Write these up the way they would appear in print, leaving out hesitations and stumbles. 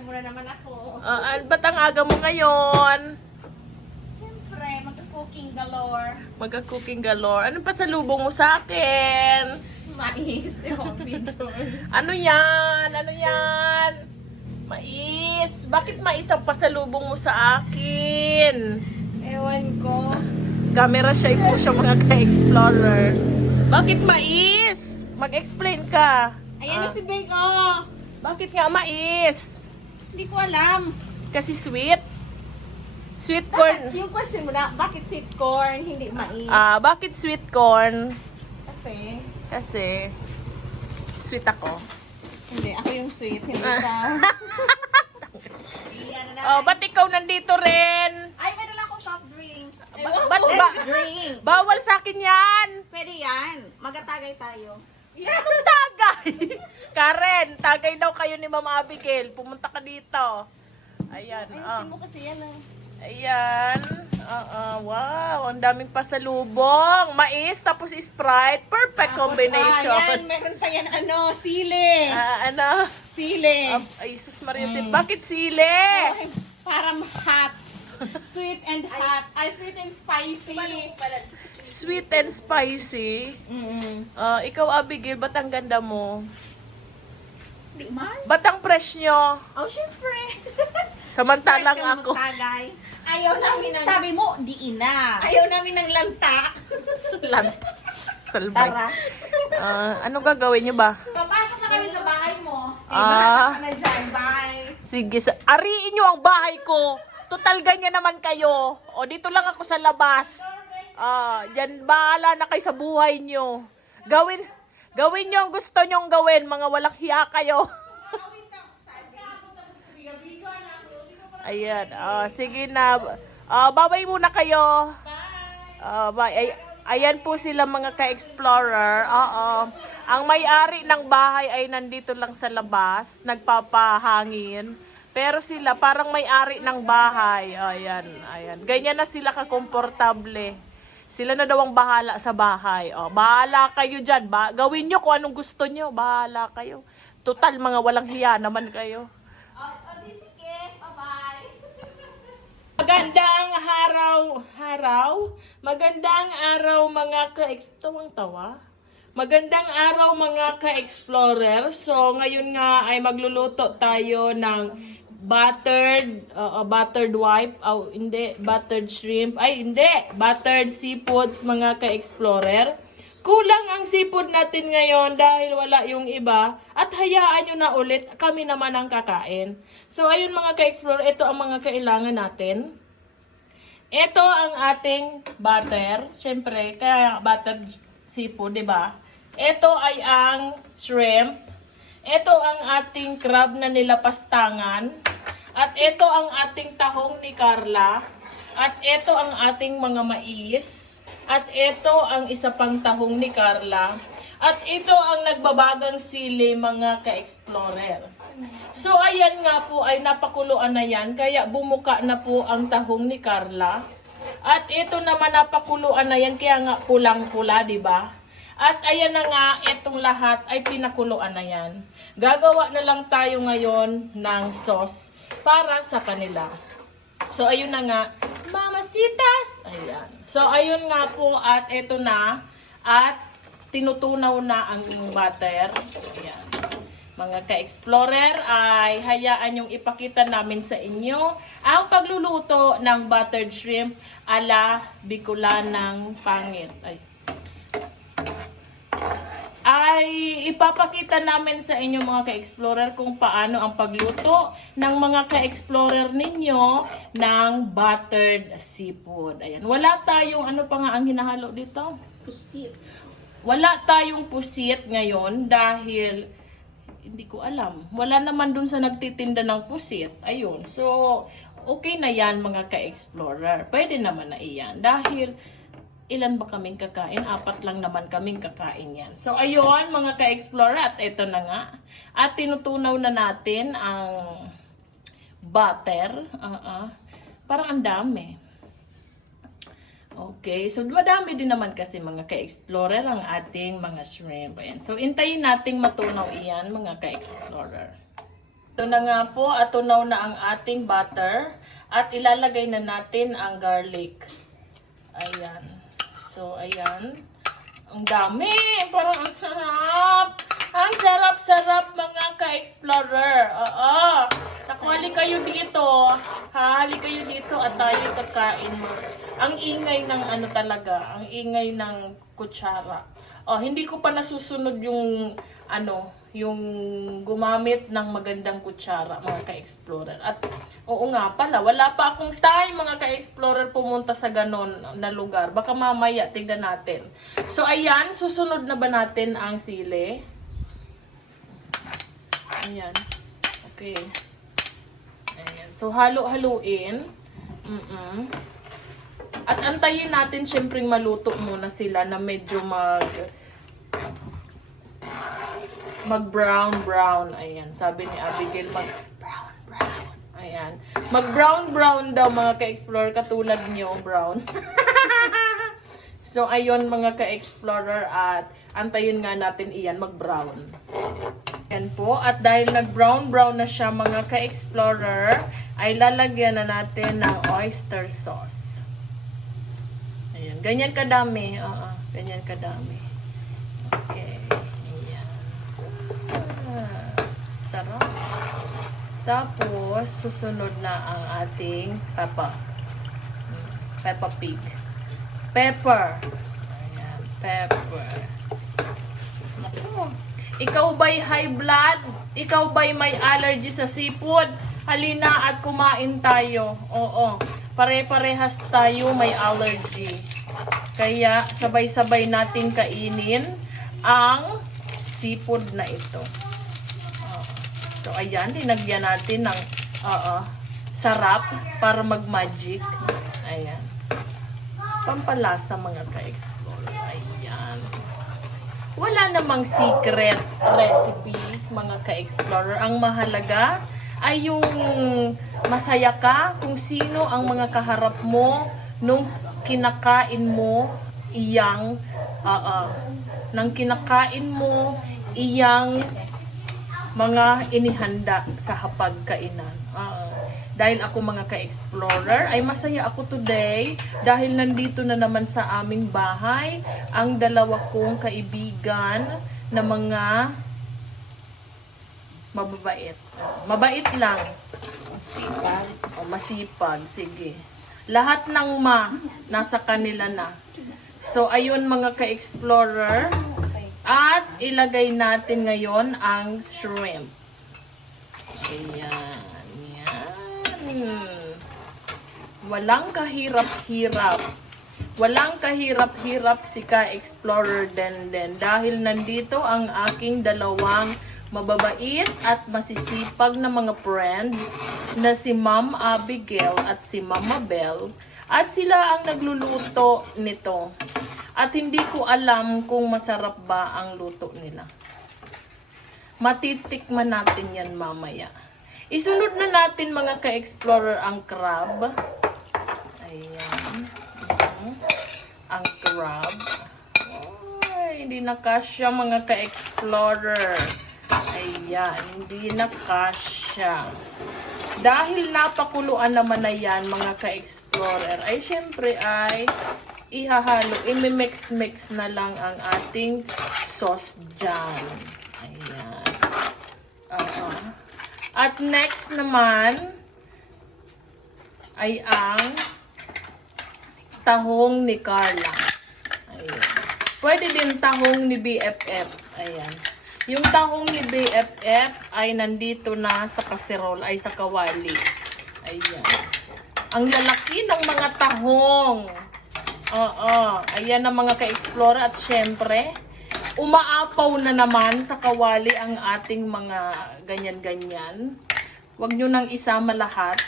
Sinabihan mo na naman ako. Ba't ang aga mo ngayon? Siyempre, magka-cooking galore. Magka-cooking galore. Ano pa sa lubong mo sa akin? Mais yung video. Ano yan? Ano yan? Mais. Bakit mais ang pasalubong mo sa akin? Ewan ko. Camera shy po siya mga ka-explorer. Bakit mais? Mag-explain ka. Ayan na si Big, oh. Bakit nga mais? Hindi ko alam. Kasi sweet. Sweet corn. Yung question mo na, bakit sweet corn, hindi mais? Bakit sweet corn? Kasi, Kasi sweet ako. hindi, ako yung sweet, hindi ikaw. Ba't ikaw nandito rin? Ay, may dala akong soft drinks. Drink. Bawal sa akin yan. Pwede yan. Magatagay tayo. Anong tagay? Karen, tagay daw kayo ni Mama Abigail. Pumunta ka dito. Ayan. Ayusin mo kasi yan, ah. Ayan. Wow, ang daming pasalubong. Mais tapos Sprite. Perfect combination. Yan, meron pa yan, sili. Ano? Sili. Ay, sus Maria, bakit sili? Ay, parang hot. Sweet and hot. Ay, sweet and spicy. Sweet and spicy. Ikaw, Abigail, ba't ang ganda mo? Di man? Ba't ang fresh nyo? Oh, syempre. Samantalang ako. Tagay. Ayaw namin ng... Sabi mo, di ina. Ayaw namin ng lanta. Salbay. Tara. Ano gagawin nyo ba? Papasok na kami sa bahay mo. Ah. Bahala ka na dyan. Bye. Sige, ariin nyo ang bahay ko. Total ganyan naman kayo. O, dito lang ako sa labas. Diyan, bahala na kayo sa buhay nyo. Gawin nyo ang gusto nyong gawin. Mga walang hiya kayo. Ayan. Sige na. Bye-bye muna kayo. Bye. Ayan po sila mga ka-explorer. Ang may-ari ng bahay ay nandito lang sa labas. Nagpapahangin. Pero sila parang may-ari ng bahay. Ayan. Ganyan na sila kakomportable. Sila na daw ang bahala sa bahay. Bahala kayo dyan. Gawin nyo kung anong gusto nyo. Bahala kayo. Total, mga walang hiya naman kayo. Magandang araw mga Magandang araw mga ka-explorer. So ngayon nga ay magluluto tayo ng buttered buttered shrimp. Buttered seafoods mga ka-explorer. Kulang ang seafood natin ngayon dahil wala yung iba at hayaan nyo na ulit kami naman ang kakain. So ayun mga ka-explorer, ito ang mga kailangan natin. Ito ang ating butter. Siyempre, kaya buttered seafood, di ba? Ito ay ang shrimp. Ito ang ating crab na nilapastangan. At ito ang ating tahong ni Carla. At ito ang ating mga mais. At ito ang isa pang tahong ni Carla. At ito ang nagbabagang sili mga ka-explorer. So ayan nga po ay napakuluan na yan. Kaya bumuka na po ang tahong ni Carla. At ito naman napakuluan na yan. Kaya nga pulang-pula, di ba? At ayan na nga, itong lahat ay pinakuluan na yan. Gagawa na lang tayo ngayon ng sauce para sa kanila. So ayun na nga, mamasitas! Ayan. So ayun nga po at ito na. At tinutunaw na ang butter. Ayan. Mga ka-explorer ay hayaan yung ipakita namin sa inyo ang pagluluto ng buttered shrimp ala Bicolanang pangit. Ay ipapakita namin sa inyo mga ka-explorer kung paano ang pagluto ng mga ka-explorer ninyo ng buttered seafood. Ayan. Wala tayong ano pa nga ang hinahalo dito? Pusit. Wala tayong pusit ngayon dahil hindi ko alam. Wala naman dun sa nagtitinda ng pusit. Ayun. So, okay na yan mga ka-explorer. Pwede naman na iyan. Dahil, ilan ba kaming kakain? 4 lang naman kaming kakain yan. So, ayun mga ka-explorer. At ito na nga. At tinutunaw na natin ang butter. Parang ang dami. Okay, so madami din naman kasi mga ka-explorer ang ating mga shrimp. Ayan. So, intayin nating matunaw iyan mga ka-explorer. Ito na nga po, atunaw na ang ating butter. At ilalagay na natin ang garlic. Ayan. So, ayan. Ang dami! Parang ang sarap! Ang sarap-sarap mga ka-explorer. Oo. Nakuhali kayo dito. Hali kayo dito at tayo kakain mo. Ang ingay ng ano talaga. Ang ingay ng kutsara. Oh, hindi ko pa nasusunod yung ano, yung gumamit ng magandang kutsara, mga ka-explorer. At oo nga pala, wala pa akong time mga ka-explorer pumunta sa ganon na lugar. Baka mamaya, tignan natin. So ayan, susunod na ba natin ang sili? Ayan. Okay. Ayan. So halo-haluin. At antayin natin syempreng maluto muna sila na medyo mag-brown. Ayan. Sabi ni Abigail, mag-brown. Ayan. Mag-brown daw mga ka-explorer. Katulad nyo, brown. So, ayun mga ka-explorer. At antayin nga natin iyan mag-brown. Ayan po. At dahil nag-brown na siya mga ka-explorer, ay lalagyan na natin ng oyster sauce. Ayan. Ganyan kadami. Ganyan kadami. Okay. Sarap. Tapos, susunod na ang ating Peppa Pig. Pepper. Ayan, pepper. Naku. Ikaw ba'y high blood? Ikaw ba'y may allergy sa seafood? Halina at kumain tayo. Oo. Pare-parehas tayo may allergy. Kaya, sabay-sabay natin kainin ang seafood na ito. So, ayan, dinagyan natin ng sarap para mag-magic. Ayan. Pampalasa mga ka-explorer. Ayan. Wala namang secret recipe mga ka-explorer. Ang mahalaga ay yung masaya ka kung sino ang mga kaharap mo nung kinakain mo iyang mga inihanda sa hapagkainan. Dahil ako mga ka-explorer, ay masaya ako today dahil nandito na naman sa aming bahay ang dalawa kong kaibigan na mga mababait. Mabait lang. Masipag. Sige. Lahat ng nasa kanila na. So, ayun mga ka-explorer. At ilagay natin ngayon ang shrimp. Ayan. Walang kahirap-hirap. Walang kahirap-hirap si ka-explorer den. Dahil nandito ang aking dalawang mababait at masisipag na mga friends na si Ma'am Abigail at si Mama Bell. At sila ang nagluluto nito. At hindi ko alam kung masarap ba ang luto nila. Matitikman natin yan mamaya. Isunod na natin mga ka-explorer ang crab. Ayan. Ang crab. Ay, hindi na kasya mga ka-explorer. Ayan, hindi na kasya. Dahil napakuluan naman na yan mga ka-explorer, ay syempre ay ihahalo, imimix-mix na lang ang ating sauce dyan. Ayan. At next naman ay ang tahong ni Carla. Ayan. Pwede din tahong ni BFF. Ayan. Yung tahong ni BFF ay nandito na sa kaserol, ay sa kawali. Ayan. Ang lalaki ng mga tahong. Ayan ang mga ka-explorer at syempre, umaapaw na naman sa kawali ang ating mga ganyan-ganyan. Huwag nyo nang isama lahat.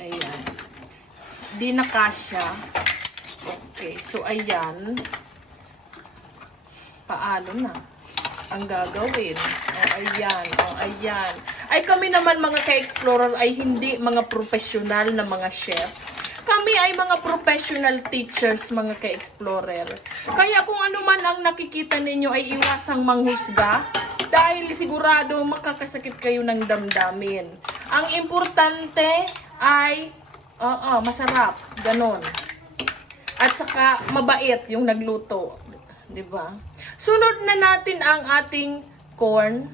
Ayan. Di na kasya. Okay, so ayan. Paano na ang gagawin? Ayan. Ay kami naman mga ka-explorer ay hindi mga professional na mga chef. Kami ay mga professional teachers, mga ka-explorer. Kaya kung ano man ang nakikita ninyo ay iwasang manghusga dahil sigurado makakasakit kayo ng damdamin. Ang importante ay masarap, ganon. At saka mabait yung nagluto, 'di ba? Sunod na natin ang ating corn.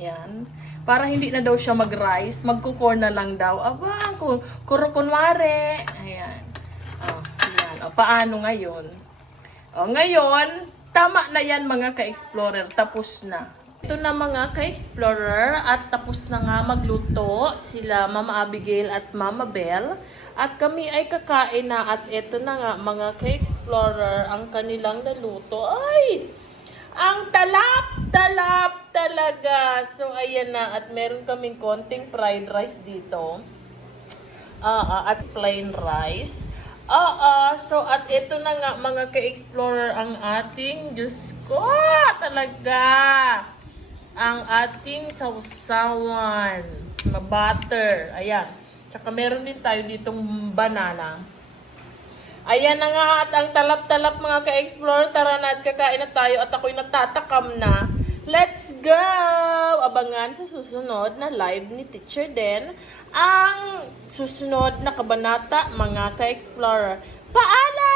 Yan. Para hindi na daw siya mag-rice, magko-corn na lang daw. Aba, kunwari. Ayan. Yan. Paano ngayon? Ngayon, tama na yan mga ka-explorer. Tapos na. Ito na mga ka-explorer at tapos na nga magluto sila Mama Abigail at Mama Belle. At kami ay kakain na at ito na nga mga ka-explorer ang kanilang naluto. Ay! Ang talap-talap talaga. So, ayan na. At meron kaming konting fried rice dito. At plain rice. So, at ito na nga mga ka-explorer ang ating, Diyos ko, talaga. Ang ating sausawan. Butter. Ayan. Tsaka meron din tayo ditong banana. Ayan na nga at ang talap-talap mga ka-explore. Tara na at kakain na tayo at ako'y natatakam na. Let's go! Abangan sa susunod na live ni Teacher Den ang susunod na kabanata mga ka-explorer. Paalam!